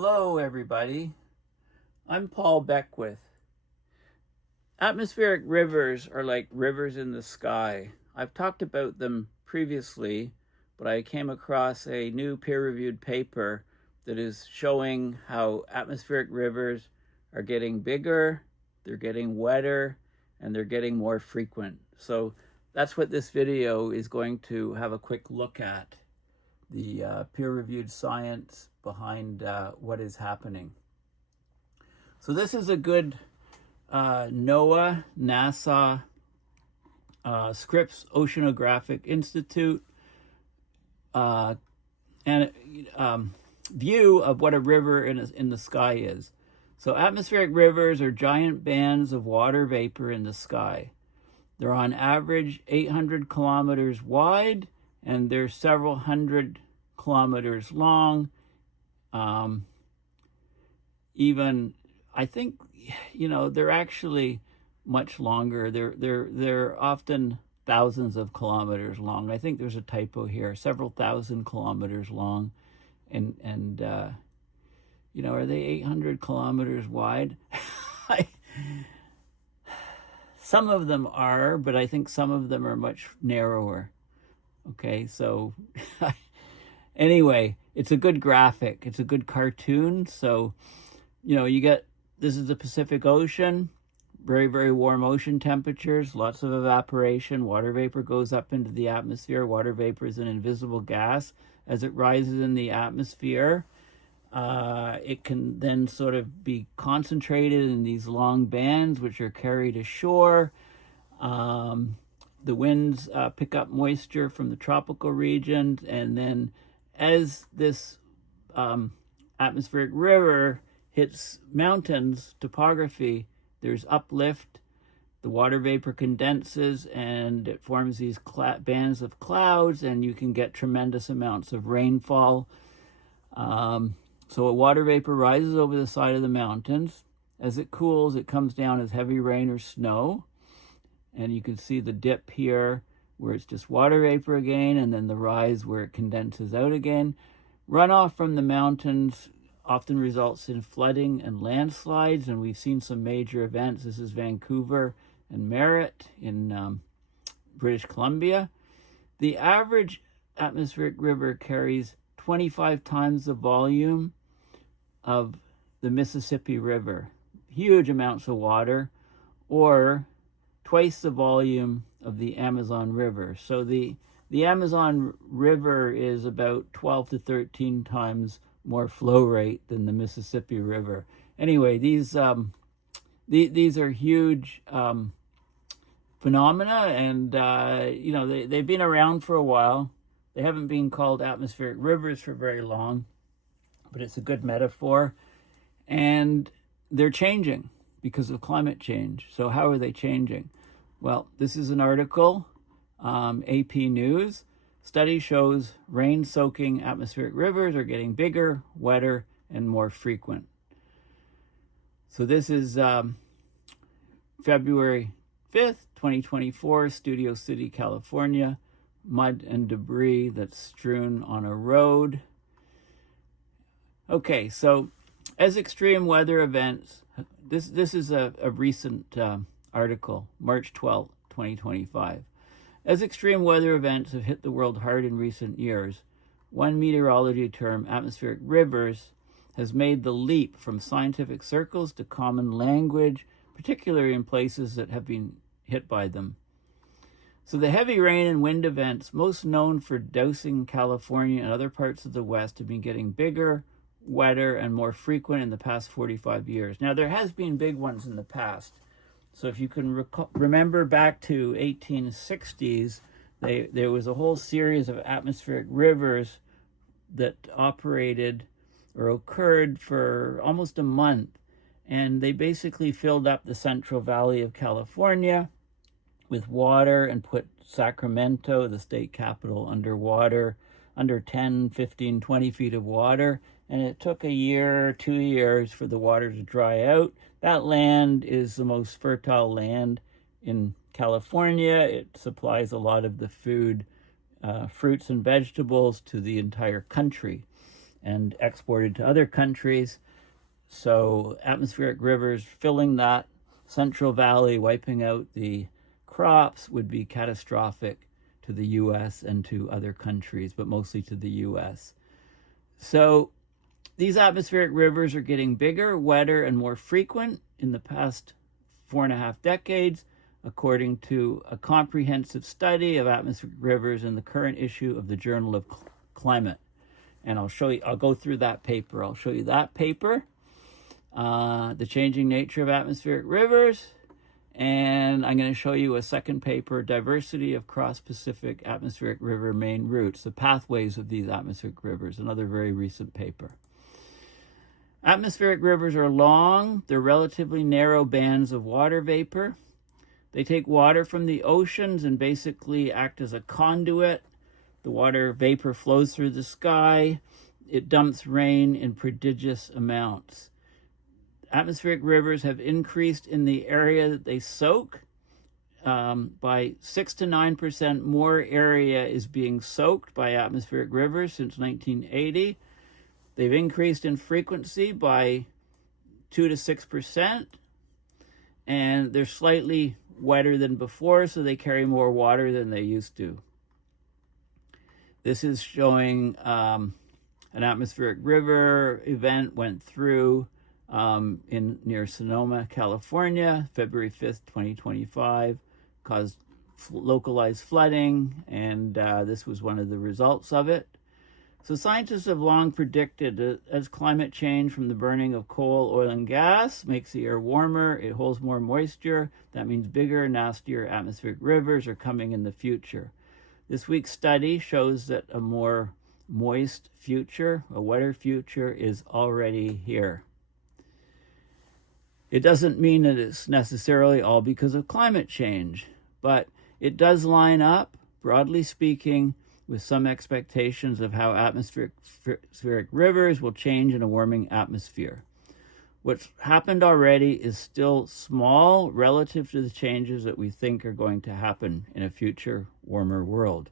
Hello, everybody. I'm Paul Beckwith. Atmospheric rivers are like rivers in the sky. I've talked about them previously, but I came across a new peer-reviewed paper that is showing how atmospheric rivers are getting bigger, they're getting wetter, and they're getting more frequent. So that's what this video is going to have a quick look at, the peer-reviewed science behind what is happening. So this is a good NOAA, NASA, Scripps Oceanographic Institute and view of what a river in the sky is. So atmospheric rivers are giant bands of water vapor in the sky. They're on average 800 kilometers wide, and they're several hundred kilometers long. Even, I think, they're actually much longer. They're often thousands of kilometers long. I think there's a typo here, several thousand kilometers long. And are they 800 kilometers wide? Some of them are, but I think some of them are much narrower. Okay, so anyway, it's a good graphic. It's a good cartoon. So, you get, this is the Pacific Ocean, very, very warm ocean temperatures, lots of evaporation. Water vapor goes up into the atmosphere. Water vapor is an invisible gas. As it rises in the atmosphere, it can then sort of be concentrated in these long bands, which are carried ashore. The winds pick up moisture from the tropical regions, and then as this atmospheric river hits mountains, topography, there's uplift, the water vapor condenses, and it forms these bands of clouds, and you can get tremendous amounts of rainfall. So a water vapor rises over the side of the mountains. As it cools, it comes down as heavy rain or snow. And you can see the dip here where it's just water vapor again, and then the rise where it condenses out again. Runoff from the mountains often results in flooding and landslides, and we've seen some major events. This is Vancouver and Merritt in British Columbia. The average atmospheric river carries 25 times the volume of the Mississippi River, huge amounts of water, or twice the volume of the Amazon River. So the Amazon River is about 12 to 13 times more flow rate than the Mississippi River. Anyway, these are huge phenomena, and they've been around for a while. They haven't been called atmospheric rivers for very long, but it's a good metaphor. And they're changing because of climate change. So how are they changing? Well, this is an article, AP News. Study shows rain-soaking atmospheric rivers are getting bigger, wetter, and more frequent. So this is February 5th, 2024, Studio City, California. Mud and debris that's strewn on a road. Okay, so as extreme weather events, this is a recent article, March 12th, 2025. As extreme weather events have hit the world hard in recent years, one meteorology term, atmospheric rivers, has made the leap from scientific circles to common language, particularly in places that have been hit by them. So the heavy rain and wind events, most known for dousing California and other parts of the West, have been getting bigger, wetter, and more frequent in the past 45 years. Now, there has been big ones in the past. So if you can remember back to 1860s, there was a whole series of atmospheric rivers that operated or occurred for almost a month. And they basically filled up the Central Valley of California with water and put Sacramento, the state capital, underwater, under 10, 15, 20 feet of water. And it took a year, 2 years for the water to dry out. That land is the most fertile land in California. It supplies a lot of the food, fruits and vegetables to the entire country. and exported to other countries. So atmospheric rivers filling that Central Valley, wiping out the crops, would be catastrophic to the US and to other countries, but mostly to the US. So these atmospheric rivers are getting bigger, wetter, and more frequent in the past 4.5 decades, according to a comprehensive study of atmospheric rivers in the current issue of the Journal of Climate. And I'll go through that paper. I'll show you that paper, The Changing Nature of Atmospheric Rivers. And I'm going to show you a second paper, Diversity of Cross-Pacific Atmospheric River Main Routes, the pathways of these atmospheric rivers, another very recent paper. Atmospheric rivers are long. They're relatively narrow bands of water vapor. They take water from the oceans and basically act as a conduit. The water vapor flows through the sky. It dumps rain in prodigious amounts. Atmospheric rivers have increased in the area that they soak. By 6 to 9% more area is being soaked by atmospheric rivers since 1980. They've increased in frequency by 2 to 6%, and they're slightly wetter than before, so they carry more water than they used to. This is showing an atmospheric river event went through near Sonoma, California, February 5th, 2025, caused localized flooding, and this was one of the results of it. So scientists have long predicted that as climate change from the burning of coal, oil, and gas makes the air warmer, it holds more moisture. That means bigger, nastier atmospheric rivers are coming in the future. This week's study shows that a more moist future, a wetter future, is already here. It doesn't mean that it's necessarily all because of climate change, but it does line up, broadly speaking, with some expectations of how atmospheric rivers will change in a warming atmosphere. What's happened already is still small relative to the changes that we think are going to happen in a future warmer world.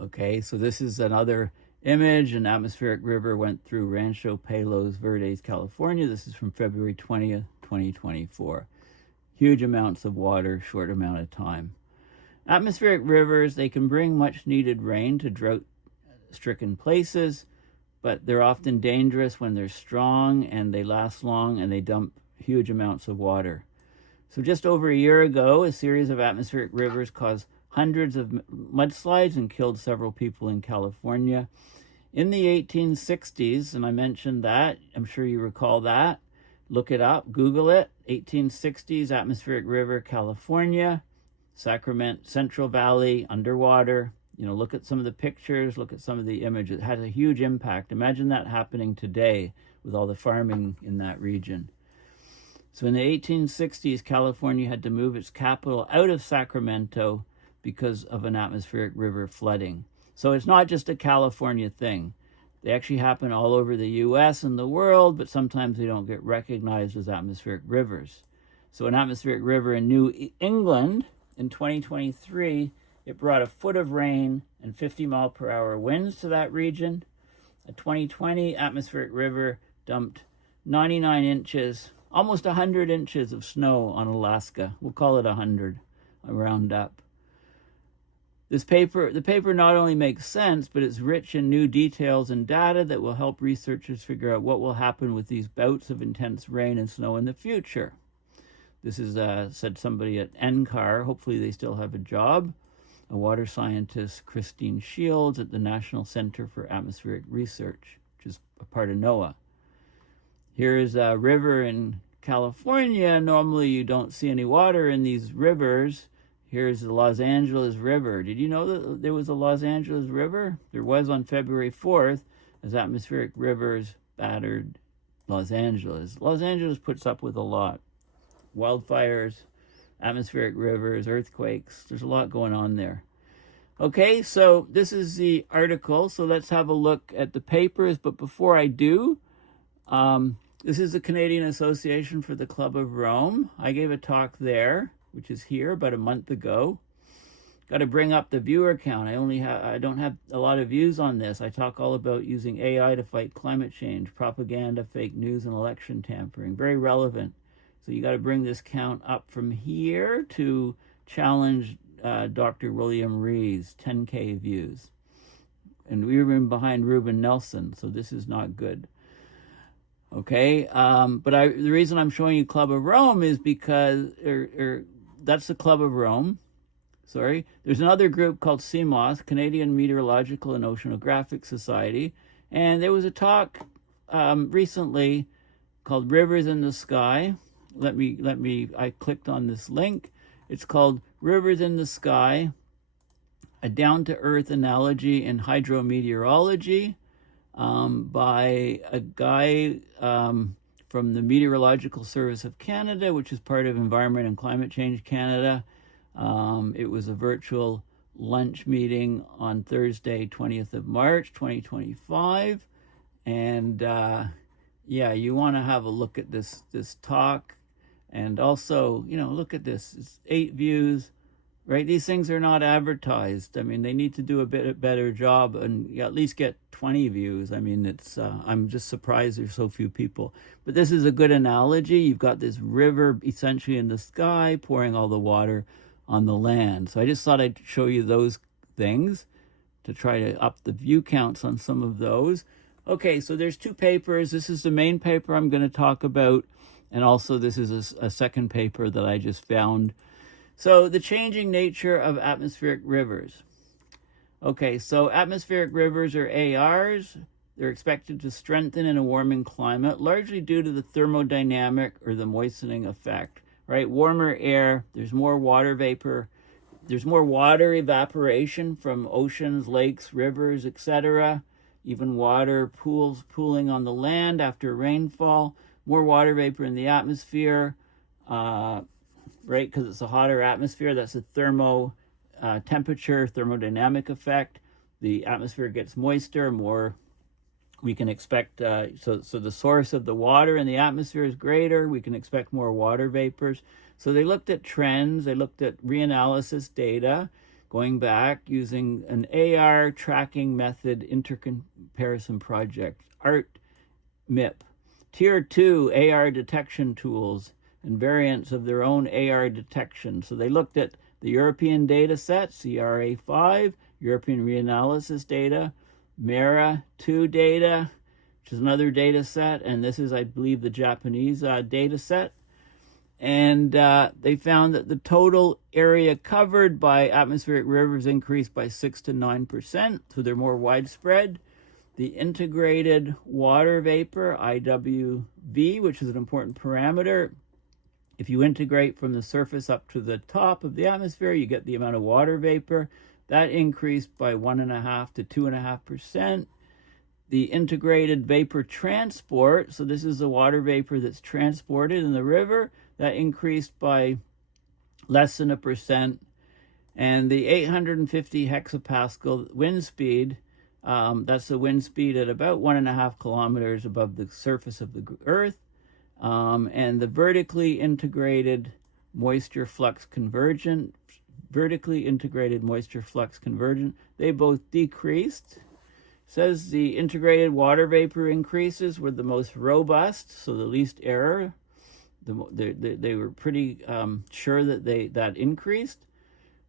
Okay, so this is another image. An atmospheric river went through Rancho Palos Verdes, California. This is from February 20th, 2024. Huge amounts of water, short amount of time. Atmospheric rivers, they can bring much needed rain to drought-stricken places, but they're often dangerous when they're strong and they last long and they dump huge amounts of water. So just over a year ago, a series of atmospheric rivers caused hundreds of mudslides and killed several people in California. In the 1860s, and I mentioned that, I'm sure you recall that, look it up, Google it, 1860s atmospheric river, California, Sacramento, Central Valley, underwater. Look at some of the pictures, look at some of the images. It had a huge impact. Imagine that happening today with all the farming in that region. So in the 1860s, California had to move its capital out of Sacramento because of an atmospheric river flooding. So it's not just a California thing. They actually happen all over the US and the world, but sometimes they don't get recognized as atmospheric rivers. So an atmospheric river in New England in 2023, it brought a foot of rain and 50-mile-per-hour winds to that region. A 2020 atmospheric river dumped 99 inches, almost 100 inches of snow on Alaska. We'll call it 100, a round up. The paper not only makes sense, but it's rich in new details and data that will help researchers figure out what will happen with these bouts of intense rain and snow in the future. This is, said somebody at NCAR, hopefully they still have a job, a water scientist, Christine Shields at the National Center for Atmospheric Research, which is a part of NOAA. Here's a river in California. Normally you don't see any water in these rivers. Here's the Los Angeles River. Did you know that there was a Los Angeles River? There was on February 4th as atmospheric rivers battered Los Angeles. Los Angeles puts up with a lot. Wildfires, atmospheric rivers, earthquakes. There's a lot going on there. Okay, so this is the article. So let's have a look at the papers. But before I do, this is the Canadian Association for the Club of Rome. I gave a talk there, which is here, about a month ago, got to bring up the viewer count. I don't have a lot of views on this. I talk all about using AI to fight climate change, propaganda, fake news, and election tampering. Very relevant. So you got to bring this count up from here to challenge Dr. William Rees, 10K views. And we were in behind Ruben Nelson, so this is not good. Okay, but the reason I'm showing you Club of Rome is because, that's the Club of Rome. Sorry. There's another group called CMOS, Canadian Meteorological and Oceanographic Society, and there was a talk recently called Rivers in the Sky. I clicked on this link. It's called Rivers in the Sky, a down-to-earth analogy in hydrometeorology, by a guy from the Meteorological Service of Canada, which is part of Environment and Climate Change Canada. It was a virtual lunch meeting on Thursday, 20th of March, 2025. And yeah, you want to have a look at this talk. And also, look at this. It's 8 views, right? These things are not advertised. I mean, they need to do a better job and at least get 20 views. I mean, I'm just surprised there's so few people. But this is a good analogy. You've got this river essentially in the sky pouring all the water on the land. So I just thought I'd show you those things to try to up the view counts on some of those. Okay, so there's 2 papers. This is the main paper I'm going to talk about. And also this is a second paper that I just found. So the changing nature of atmospheric rivers. Okay, so atmospheric rivers are ARs. They're expected to strengthen in a warming climate, largely due to the thermodynamic or the moistening effect, right? Warmer air, there's more water vapor, there's more water evaporation from oceans, lakes, rivers, etc. Even water pooling on the land after rainfall, more water vapor in the atmosphere, right? Because it's a hotter atmosphere. That's a temperature thermodynamic effect. The atmosphere gets moister, more we can expect. So the source of the water in the atmosphere is greater. We can expect more water vapors. So they looked at trends. They looked at reanalysis data, going back using an AR tracking method intercomparison project, ARTMIP. Tier 2 AR detection tools and variants of their own AR detection. So they looked at the European data set, CRA5, European reanalysis data, MERA2 data, which is another data set, and this is, I believe, the Japanese data set. And they found that the total area covered by atmospheric rivers increased by 6 to 9%, so they're more widespread. The integrated water vapor, IWV, which is an important parameter. If you integrate from the surface up to the top of the atmosphere, you get the amount of water vapor. That increased by 1.5 to 2.5%. The integrated vapor transport, so this is the water vapor that's transported in the river, that increased by less than 1%. And the 850 hexapascal wind speed, that's the wind speed at about 1.5 kilometers above the surface of the Earth. And the vertically integrated moisture flux convergent, they both decreased. Says the integrated water vapor increases were the most robust, so the least error. They were pretty sure that that increased.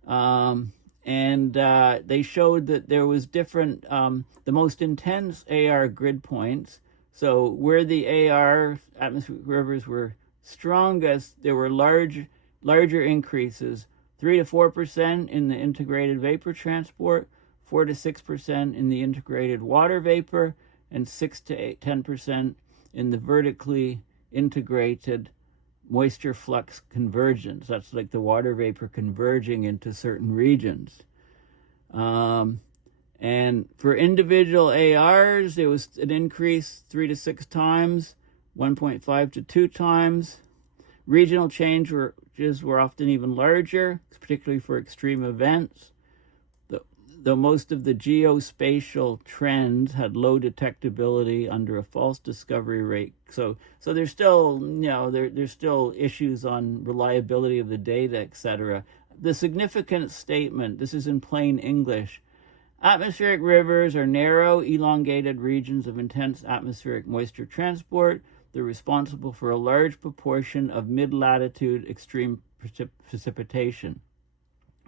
And they showed that there was different, the most intense AR grid points. So where the AR atmospheric rivers were strongest, there were larger increases, 3 to 4% in the integrated vapor transport, 4 to 6% in the integrated water vapor, and 6 to 10% in the vertically integrated moisture flux convergence. That's like the water vapor converging into certain regions. And for individual ARs, there was an increase 3 to 6 times, 1.5 to 2 times. Regional changes were often even larger, particularly for extreme events. Though most of the geospatial trends had low detectability under a false discovery rate. So there's still, there's still issues on reliability of the data, etc. the significant statement, this is in plain English. Atmospheric rivers are narrow, elongated regions of intense atmospheric moisture transport. They're responsible for a large proportion of mid-latitude extreme precipitation.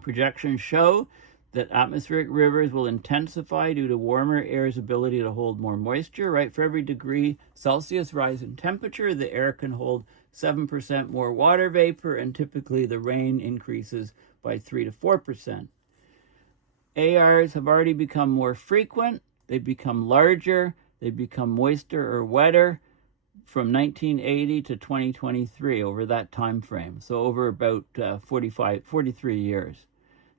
Projections show that atmospheric rivers will intensify due to warmer air's ability to hold more moisture. Right, for every degree Celsius rise in temperature, the air can hold 7% more water vapor, and typically the rain increases by 3 to 4%. ARs have already become more frequent, they've become larger, they've become moister or wetter from 1980 to 2023 over that time frame, so over about 43 years.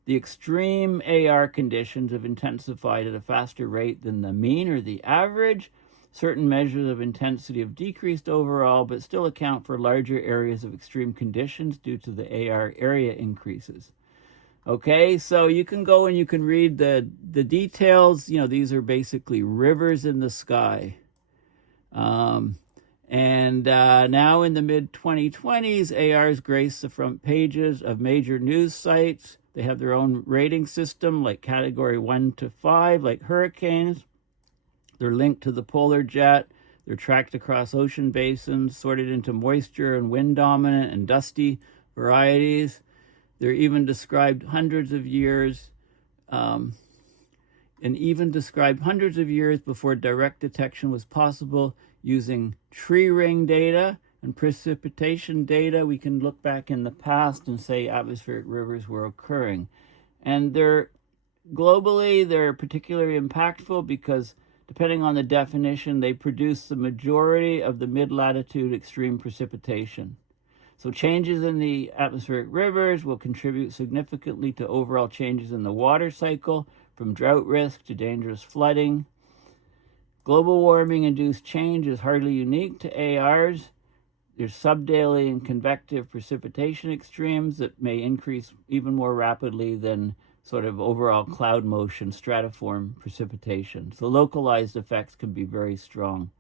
The extreme AR conditions have intensified at a faster rate than the mean or the average. Certain measures of intensity have decreased overall, but still account for larger areas of extreme conditions due to the AR area increases. Okay, so you can go and you can read the details. You know, these are basically rivers in the sky. Now in the mid-2020s, ARs grace the front pages of major news sites. They have their own rating system, like category 1 to 5, like hurricanes. They're linked to the polar jet. They're tracked across ocean basins, sorted into moisture and wind dominant and dusty varieties. They're even described hundreds of years before direct detection was possible using tree ring data and precipitation data. We can look back in the past and say atmospheric rivers were occurring. And they're particularly impactful because, depending on the definition, they produce the majority of the mid-latitude extreme precipitation. So changes in the atmospheric rivers will contribute significantly to overall changes in the water cycle, from drought risk to dangerous flooding. Global warming-induced change is hardly unique to ARs. There's subdaily and convective precipitation extremes that may increase even more rapidly than sort of overall cloud motion stratiform precipitation. So localized effects can be very strong.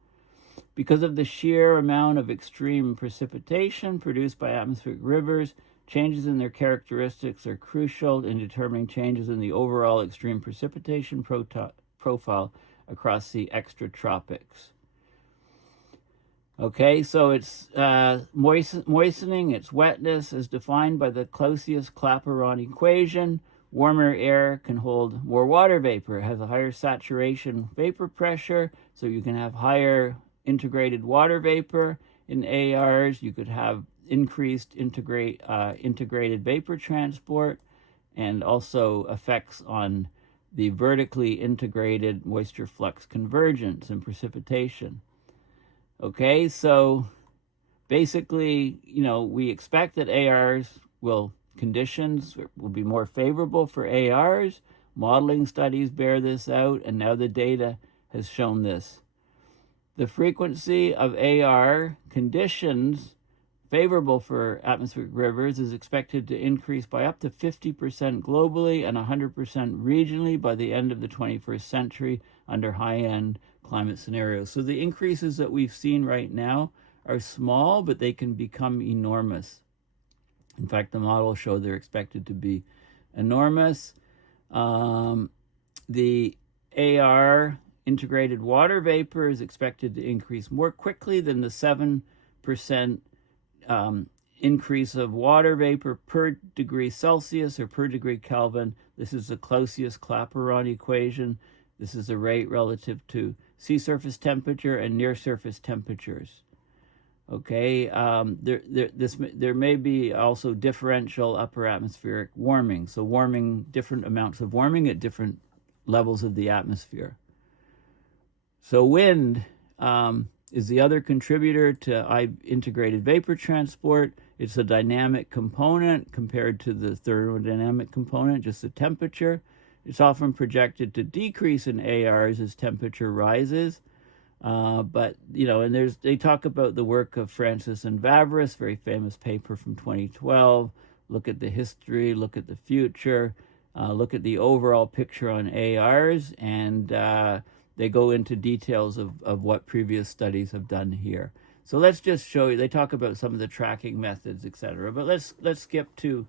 Because of the sheer amount of extreme precipitation produced by atmospheric rivers, changes in their characteristics are crucial in determining changes in the overall extreme precipitation profile across the extratropics. Okay, so it's moistening, its wetness is defined by the Clausius-Clapeyron equation. Warmer air can hold more water vapor. It has a higher saturation vapor pressure, so you can have higher integrated water vapor. In ARs, you could have increased integrated vapor transport, and also effects on the vertically integrated moisture flux convergence and precipitation. Okay, so basically, we expect that conditions will be more favorable for ARs. Modeling studies bear this out, and now the data has shown this. The frequency of AR conditions favorable for atmospheric rivers is expected to increase by up to 50% globally and 100% regionally by the end of the 21st century under high-end climate scenarios. So the increases that we've seen right now are small, but they can become enormous. In fact, the models show they're expected to be enormous. The AR integrated water vapor is expected to increase more quickly than the 7% increase of water vapor per degree Celsius or per degree Kelvin. This is the Clausius-Clapeyron equation. This is the rate relative to sea surface temperature and near surface temperatures. Okay, there may be also differential upper atmospheric warming. So different amounts of warming at different levels of the atmosphere. So wind is the other contributor to integrated vapor transport. It's a dynamic component compared to the thermodynamic component, just the temperature. It's often projected to decrease in ARs as temperature rises. But they talk about the work of Francis and Vavris, very famous paper from 2012. Look at the history, look at the future, look at the overall picture on ARs, and they go into details of what previous studies have done here. So let's just show you. They talk about some of the tracking methods, etc. But let's skip to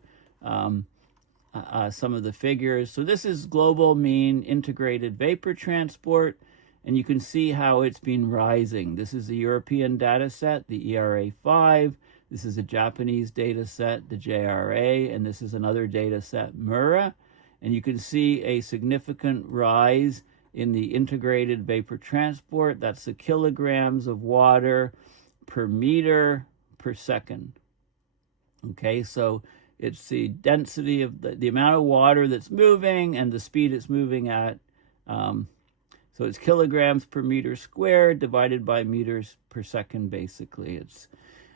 some of the figures. So this is global mean integrated vapor transport, and you can see how it's been rising. This is the European data set, the ERA5. This is a Japanese data set, the JRA, and this is another data set, MURA. And you can see a significant rise in the integrated vapor transport. That's the kilograms of water per meter per second. Okay, so it's the density of the amount of water that's moving and the speed it's moving at. So it's kilograms per meter squared divided by meters per second, basically.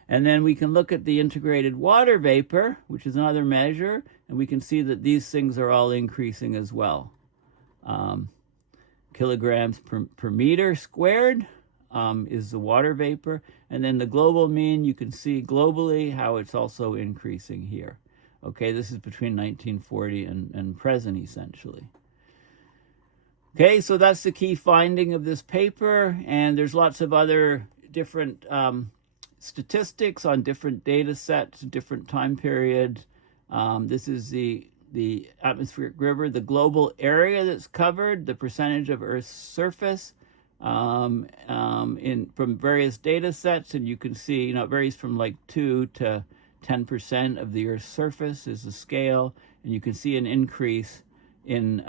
And then we can look at the integrated water vapor, which is another measure, and we can see that these things are all increasing as well. Kilograms per meter squared is the water vapor. And then the global mean, you can see globally how it's also increasing here. Okay, this is between 1940 and present, essentially. Okay, so that's the key finding of this paper, and there's lots of other different statistics on different data sets, different time periods. This is the atmospheric river, the global area that's covered, the percentage of Earth's surface from various data sets, and you can see, it varies from like 2 to 10% of the Earth's surface is the scale, and you can see an increase in,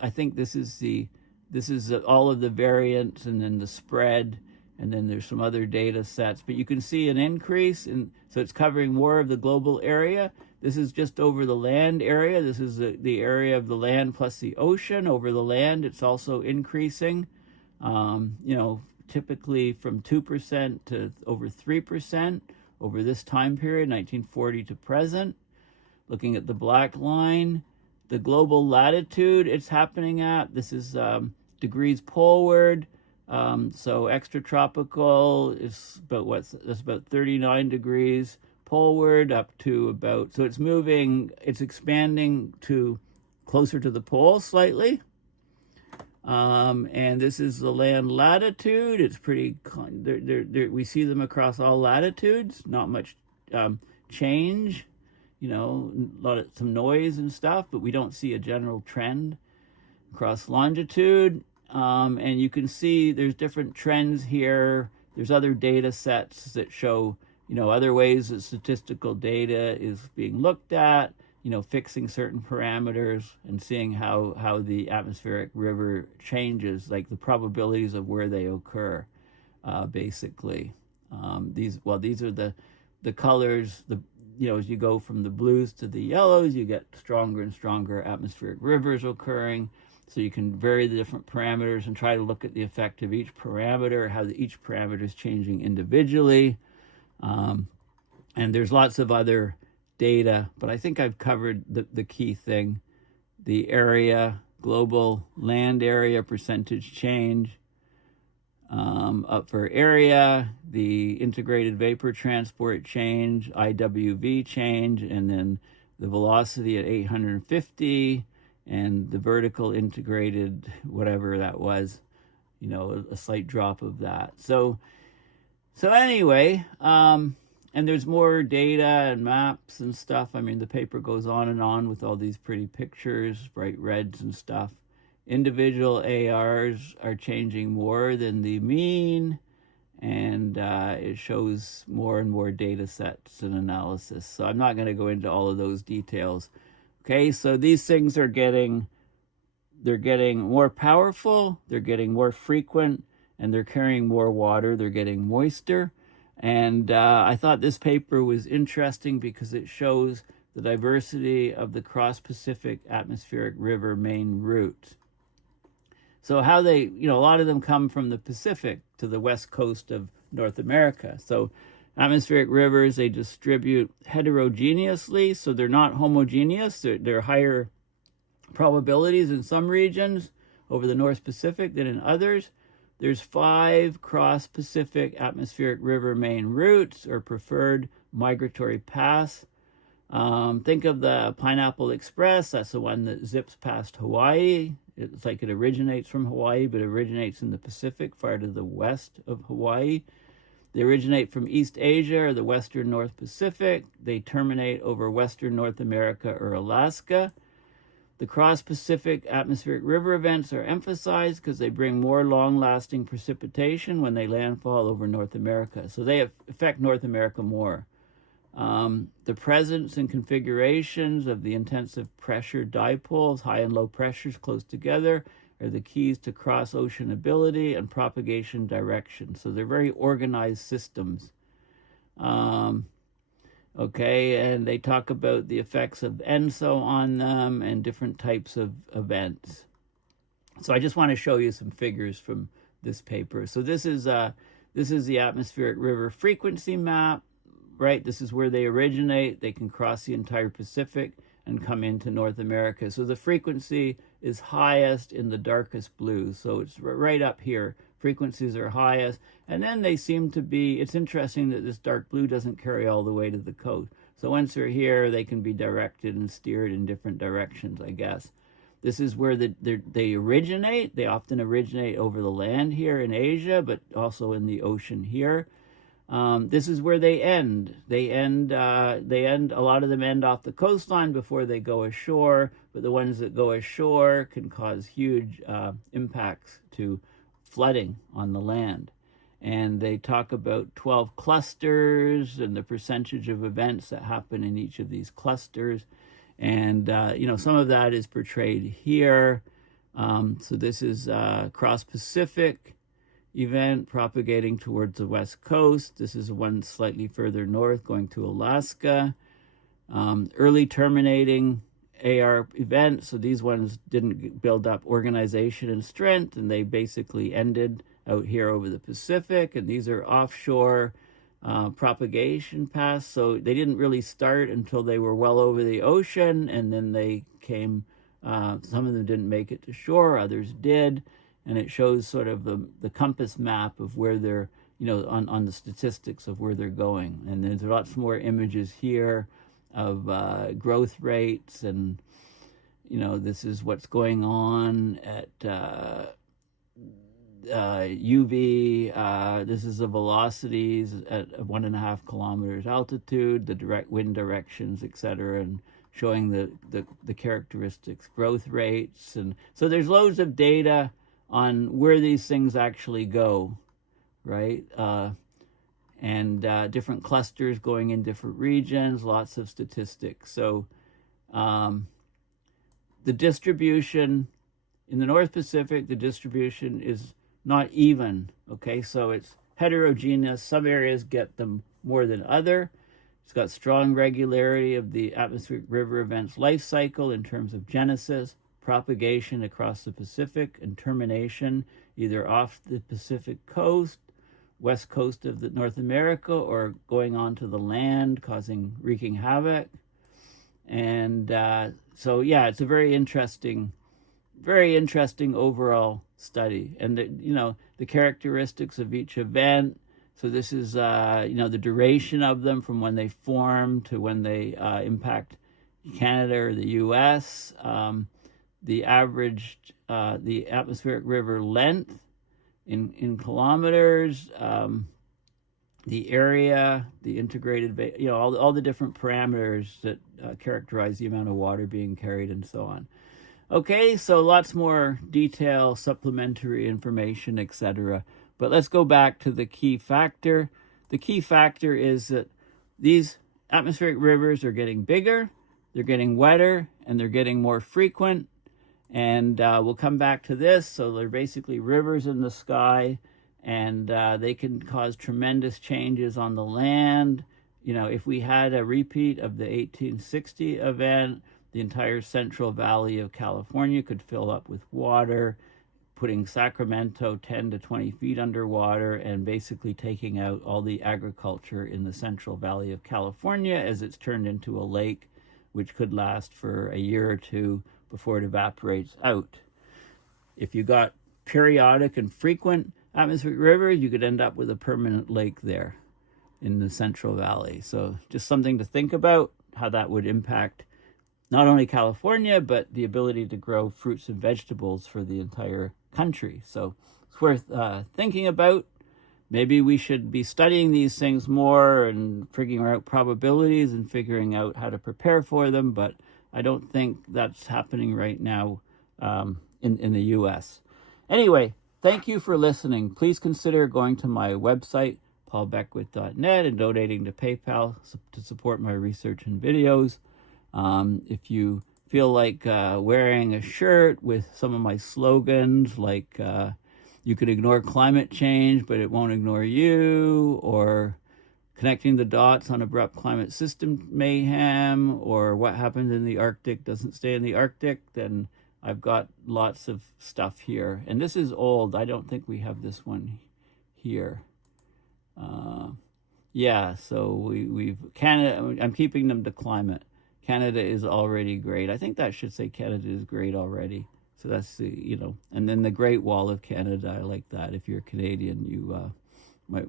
I think this is all of the variance and then the spread, and then there's some other data sets, but you can see an increase, so it's covering more of the global area. This is just over the land area. This is the area of the land plus the ocean. Over the land, it's also increasing, typically from 2% to over 3% over this time period, 1940 to present. Looking at the black line, the global latitude it's happening at, this is degrees poleward. So extratropical is that's about 39 degrees poleward up to about, so it's expanding to closer to the pole slightly. And this is the land latitude. It's pretty, we see them across all latitudes, not much change, some noise and stuff, but we don't see a general trend across longitude. And you can see there's different trends here. There's other data sets that show, other ways that statistical data is being looked at, fixing certain parameters and seeing how the atmospheric river changes, like the probabilities of where they occur, basically. These are the colors, as you go from the blues to the yellows, you get stronger and stronger atmospheric rivers occurring. So you can vary the different parameters and try to look at the effect of each parameter, how each parameter is changing individually. And there's lots of other data, but I think I've covered the key thing. The area, global land area percentage change, for area, the integrated vapor transport change, IWV change, and then the velocity at 850, and the vertical integrated, whatever that was, a slight drop of that. So anyway, and there's more data and maps and stuff. I mean, the paper goes on and on with all these pretty pictures, bright reds and stuff. Individual ARs are changing more than the mean, and it shows more and more data sets and analysis. So I'm not going to go into all of those details. Okay, so these things they're getting more powerful, they're getting more frequent, and they're carrying more water, they're getting moister. And I thought this paper was interesting because it shows the diversity of the cross-Pacific atmospheric river main route. So how they, a lot of them come from the Pacific to the west coast of North America. So atmospheric rivers, they distribute heterogeneously, so they're not homogeneous. They're higher probabilities in some regions over the North Pacific than in others. There's 5 cross-Pacific atmospheric river main routes or preferred migratory paths. Think of the Pineapple Express. That's the one that zips past Hawaii. It's like it originates from Hawaii, but it originates in the Pacific, far to the west of Hawaii. They originate from East Asia or the Western North Pacific. They terminate over Western North America or Alaska. The cross-Pacific atmospheric river events are emphasized because they bring more long-lasting precipitation when they landfall over North America. So they affect North America more. The presence and configurations of the intensive pressure dipoles, high and low pressures close together, are the keys to cross-oceanability and propagation direction. So they're very organized systems. Okay, and they talk about the effects of ENSO on them and different types of events. So I just want to show you some figures from this paper. So this is the atmospheric river frequency map, right? This is where they originate. They can cross the entire Pacific and come into North America. So the frequency is highest in the darkest blue. So it's right up here. Frequencies are highest. And then they seem to be, it's interesting that this dark blue doesn't carry all the way to the coast. So once they're here, they can be directed and steered in different directions, I guess. This is where they originate. They often originate over the land here in Asia, but also in the ocean here. This is where they end. A lot of them end off the coastline before they go ashore, but the ones that go ashore can cause huge impacts to flooding on the land. And they talk about 12 clusters and the percentage of events that happen in each of these clusters. And, some of that is portrayed here. So this is cross-Pacific event propagating towards the west coast. This is one slightly further north going to Alaska. Early terminating AR events. So these ones didn't build up organization and strength, and they basically ended out here over the Pacific. And these are offshore propagation paths. So they didn't really start until they were well over the ocean, and then they came, some of them didn't make it to shore, others did. And it shows sort of the compass map of where they're, on the statistics of where they're going. And there's lots more images here of growth rates, and, this is what's going on at UV. This is the velocities at 1.5 kilometers altitude, the direct wind directions, etc., and showing the characteristics, growth rates. And so there's loads of data on where these things actually go, right? And different clusters going in different regions, lots of statistics. So the distribution in the North Pacific, the distribution is not even, okay? So it's heterogeneous. Some areas get them more than other. It's got strong regularity of the atmospheric river event's life cycle in terms of genesis, propagation across the Pacific, and termination either off the Pacific coast, west coast of the North America, or going onto the land, wreaking havoc. And so, yeah, it's a very interesting overall study. And the characteristics of each event. So this is the duration of them from when they form to when they impact Canada or the U.S. The averaged the atmospheric river length in kilometers, the area, the integrated, all the different parameters that characterize the amount of water being carried and so on. Okay, so lots more detail, supplementary information, etc. But let's go back to the key factor. The key factor is that these atmospheric rivers are getting bigger, they're getting wetter, and they're getting more frequent. And we'll come back to this. So they're basically rivers in the sky, and they can cause tremendous changes on the land. If we had a repeat of the 1860 event, the entire Central Valley of California could fill up with water, putting Sacramento 10 to 20 feet underwater and basically taking out all the agriculture in the Central Valley of California as it's turned into a lake, which could last for a year or two before it evaporates out. If you got periodic and frequent atmospheric rivers, you could end up with a permanent lake there in the Central Valley. So just something to think about, how that would impact not only California, but the ability to grow fruits and vegetables for the entire country. So it's worth thinking about. Maybe we should be studying these things more and figuring out probabilities and figuring out how to prepare for them. But I don't think that's happening right now in the US. Anyway, thank you for listening. Please consider going to my website, paulbeckwith.net, and donating to PayPal to support my research and videos. If you feel like wearing a shirt with some of my slogans, like you could ignore climate change, but it won't ignore you, or connecting the dots on abrupt climate system mayhem, or what happens in the Arctic doesn't stay in the Arctic, then I've got lots of stuff here. And this is old. I don't think we have this one here. Yeah, so we've Canada. I'm keeping them to climate. Canada is already great. I think that should say Canada is great already. So that's the, you know, and then the Great Wall of Canada. I like that. If you're Canadian, you might.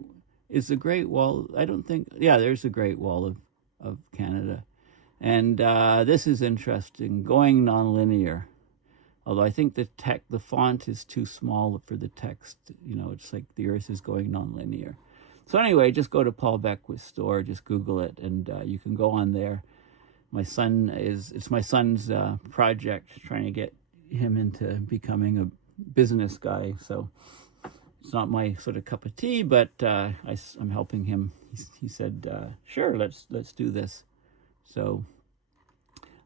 Is the Great Wall? I don't think. Yeah, there's the Great Wall of Canada, and this is interesting. Going nonlinear. Although I think the font is too small for the text. You know, it's like the Earth is going nonlinear. So anyway, just go to Paul Beckwith store, just Google it, and you can go on there. It's my son's project, trying to get him into becoming a business guy. So it's not my sort of cup of tea, but I'm helping him. He said, sure, let's do this. So,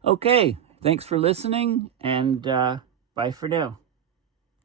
okay, thanks for listening, and bye for now.